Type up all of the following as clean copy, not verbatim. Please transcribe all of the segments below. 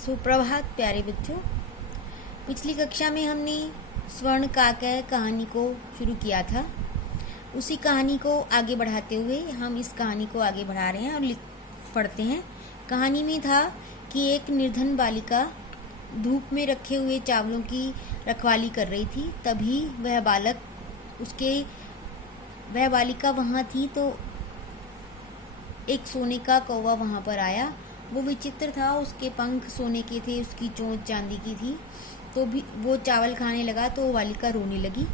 सुप्रभात प्यारे बच्चों। पिछली कक्षा में हमने स्वर्ण काकय कहानी को शुरू किया था। उसी कहानी को आगे बढ़ाते हुए हम इस कहानी को आगे बढ़ा रहे हैं और पढ़ते हैं। कहानी में था कि एक निर्धन बालिका धूप में रखे हुए चावलों की रखवाली कर रही थी। तभी वह बालिका वहाँ थी तो एक सोने का कौवा वहाँ पर आया। वो विचित्र था, उसके पंख सोने के थे, उसकी चोंच चांदी की थी। तो भी वो चावल खाने लगा तो वो बालिका रोने लगी।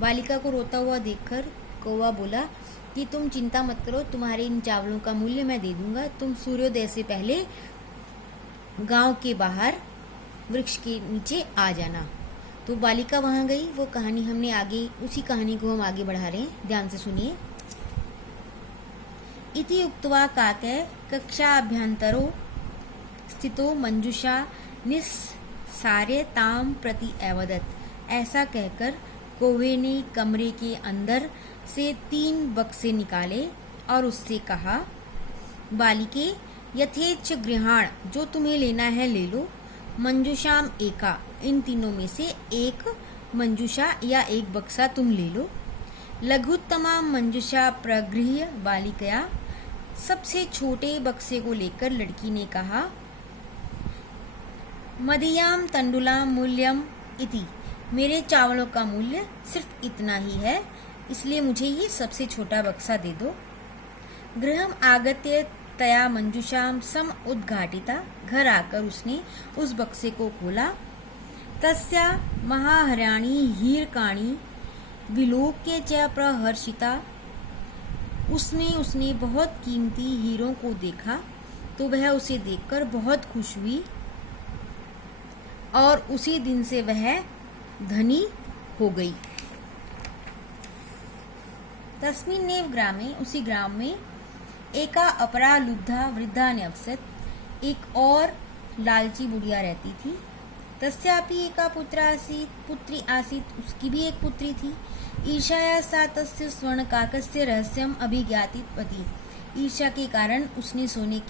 बालिका को रोता हुआ देखकर कौवा बोला कि तुम चिंता मत करो, तुम्हारे इन चावलों का मूल्य मैं दे दूंगा। तुम सूर्योदय से पहले गांव के बाहर वृक्ष के नीचे आ जाना। तो बालिका वहां गई। वो कहानी हमने आगे, उसी कहानी को हम आगे बढ़ा रहे हैं, ध्यान से सुनिए। इति उक्त्वा काकय कक्षाभ्यन्तरो स्थितो मंजुषा निस्सार्य ताम प्रति अवदत्। ऐसा कहकर कौवे ने कमरे के अंदर से 3 बक्से निकाले और उससे कहा, बालिके यथेच्छ गृहाण, जो तुम्हें लेना है ले लो। मंजुषाम एका, इन तीनों में से एक मंजुषा या एक बक्सा तुम ले लो। लघुत्तमा मंजुषा प्रगृह्य बालिकया, सबसे छोटे बक्से को लेकर लड़की ने कहा, मदीयाम तंडुलाम मूल्यम इति, मेरे चावलों का मूल्य सिर्फ इतना ही है, इसलिए मुझे ये सबसे छोटा बक्सा दे दो। गृहम आगत्य तया मंजुषाम सम उद्घाटिता, घर आकर उसने उस बक्से को खोला। तस्या महाहराणी हीरकाणी विलोक्य च प्रहर्षिता, उसने बहुत कीमती हीरों को देखा तो वह उसे देखकर बहुत खुश हुई और उसी दिन से वह धनी हो गई। तस्मिन्नेव ग्रामे, उसी ग्राम में एका अपरा लुब्धा वृद्धा ने अवसत, एक और लालची बुढ़िया रहती थी। तस्यापि एका पुत्री आसीत, उसकी भी एक पुत्री थी। ईर्ष्या सा तस्य स्वर्ण काकस्य रहस्यम अभिज्ञातिपति, ईर्ष्या के कारण उसने सोने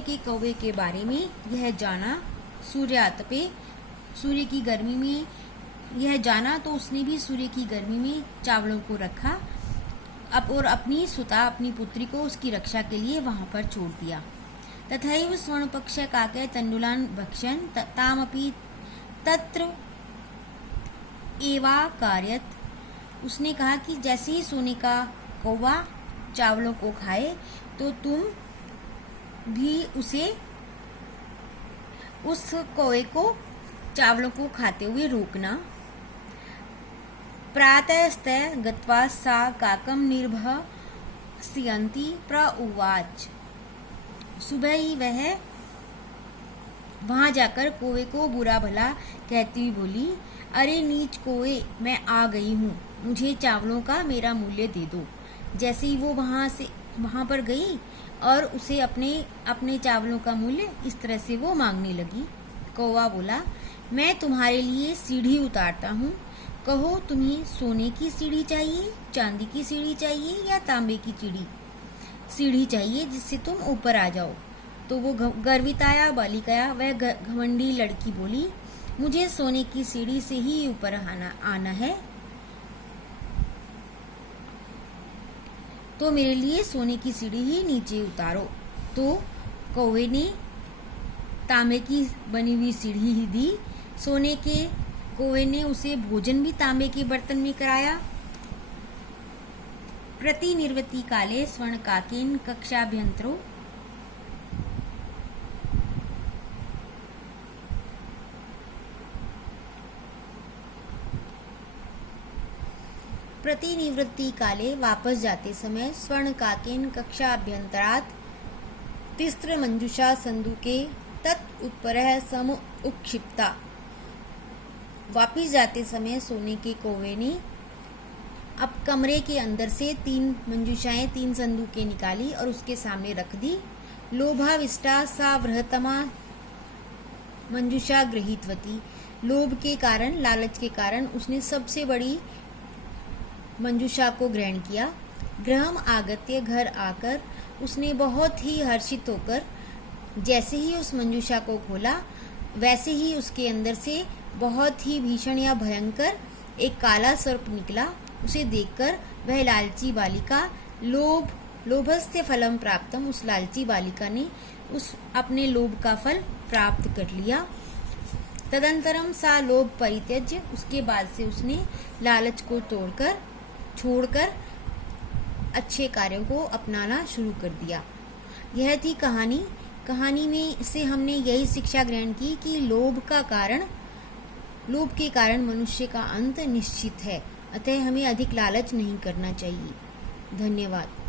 के कौवे के बारे में यह जाना। सूर्यातपे, सूर्य की गर्मी में यह जाना तो उसने भी सूर्य की गर्मी में चावलों को रखा और अपनी सुता, अपनी पुत्री को उसकी रक्षा के लिए वहां पर छोड़ दिया। तथैव स्वर्ण पक्ष काकय तंडुलान भक्षण तामपि तत्र एवा कार्यत, उसने कहा कि जैसे ही सोने का कौवा चावलों को खाए तो तुम भी उस कौवे को चावलों को खाते हुए रोकना। प्रातस्तः गत्वा सा काकम निर्भस्यन्ति प्रउवाच, सुबह ही वह वहां जाकर कौवे को बुरा भला कहती हुई बोली, अरे नीच कौवे, मैं आ गई हूँ, मुझे चावलों का मेरा मूल्य दे दो। जैसे ही वो वहां पर गई और उसे अपने चावलों का मूल्य इस तरह से वो मांगने लगी। कौवा बोला, मैं तुम्हारे लिए सीढ़ी उतारता हूँ, कहो तुम्हें सोने की सीढ़ी चाहिए, चांदी की सीढ़ी चाहिए या तांबे की सीढ़ी चाहिए जिससे तुम ऊपर आ जाओ। तो वो गर्विताया बालिकाया, वह घमंडी लड़की बोली, मुझे सोने की सीढ़ी से ही ऊपर आना है, तो मेरे लिए सोने की सीढ़ी ही नीचे उतारो। तो कौवे ने तांबे की बनी हुई सीढ़ी ही दी। सोने के कौवे ने उसे भोजन भी तांबे के बर्तन में कराया। प्रतिनिर्वति काले स्वर्ण काकेन कक्षाभ्यंतरो, प्रतिनिवृत्ति काले, वापस जाते समय, स्वर्ण काकेन कक्षाभ्यंतरात् तिस्त्र मंजुषा संदूके तत् उत्परः सम उक्षिप्ता, वापिस जाते समय सोने के कौवे ने अब कमरे के अंदर से 3 मंजुषाएं, 3 संदूकें निकाली और उसके सामने रख दी। लोभाविष्टा सा बृहत्तमा मंजुषा गृहीतवती, लोभ के कारण, लालच के कारण उसने सबसे बड़ी मंजुषा को ग्रहण किया। गृहम आगत्य, घर आकर उसने बहुत ही हर्षित होकर जैसे ही उस मंजूषा को खोला वैसे ही उसके अंदर से बहुत ही भीषण या भयंकर एक काला सर्प निकला। उसे देखकर वह लालची बालिका लोभस्य फलम प्राप्तम, उस लालची बालिका ने उस अपने लोभ का फल प्राप्त कर लिया। तदंतरम सा लोभ परित्यज्य, उसके बाद से उसने लालच को छोड़कर अच्छे कार्यों को अपनाना शुरू कर दिया। यह थी कहानी में से हमने यही शिक्षा ग्रहण की कि लोभ के कारण मनुष्य का अंत निश्चित है, अतः हमें अधिक लालच नहीं करना चाहिए। धन्यवाद।